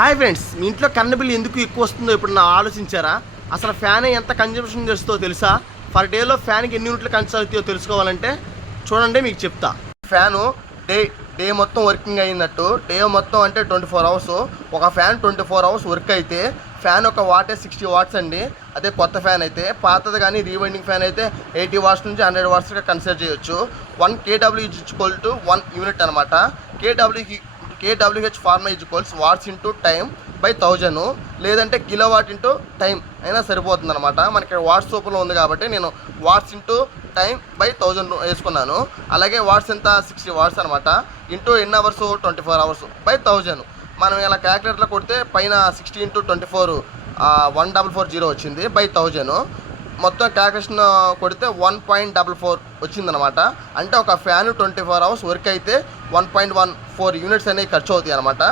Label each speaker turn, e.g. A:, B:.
A: Hi friends మీ ఇంట్లో కన్న bill ఎందుకు ఎక్కువ వస్తుందో ఇప్పుడు నా ఆలోచించారా? అసలు ఫ్యాన్ ఎంత కన్జంప్షన్ చేస్తుందో తెలుసా? పర్ డేలో ఫ్యాన్కి ఎన్ని యూనిట్లు కన్సల్ అవుతాయో తెలుసుకోవాలంటే చూడండి మీకు చెప్తా. ఫ్యాను డే డే మొత్తం వర్కింగ్ అయినట్టు డే మొత్తం అంటే ట్వంటీ ఫోర్ అవర్స్ ఒక fan twenty four hours work అయితే ఫ్యాన్ ఒక వాటే సిక్స్టీ వాట్స్ అండి. అదే కొత్త ఫ్యాన్ అయితే పాతది కానీ రీవైండింగ్ ఫ్యాన్ అయితే ఎయిటీ వాట్స్ నుంచి హండ్రెడ్ వాట్స్గా కన్సిడర్ చేయొచ్చు. One KW equal to one unit అనమాట KW KWH formula equals watts into time by thousand. లేదంటే కిలో వాట్ ఇంటూ టైం అయినా సరిపోతుంది అనమాట మనకి వాట్స్ రూపంలో ఉంది కాబట్టి నేను watts into time by thousand వేసుకున్నాను. అలాగే వాట్స్ ఎంత? సిక్స్టీ వాట్స్ అనమాట ఇంటూ ఎన్ని hours? Twenty four hours by thousand. మనం ఇలా క్యాలిక్యులేటర్లో కొడితే పైన sixty into twenty four one double four zero వచ్చింది బై థౌజండ్. మొత్తం క్యాల్కులేషన్ కొడితే వన్ పాయింట్ డబల్ ఫోర్ వచ్చిందనమాట అంటే ఒక fan twenty four hours work అయితే one point one four units అనేవి ఖర్చు అవుతాయి అనమాట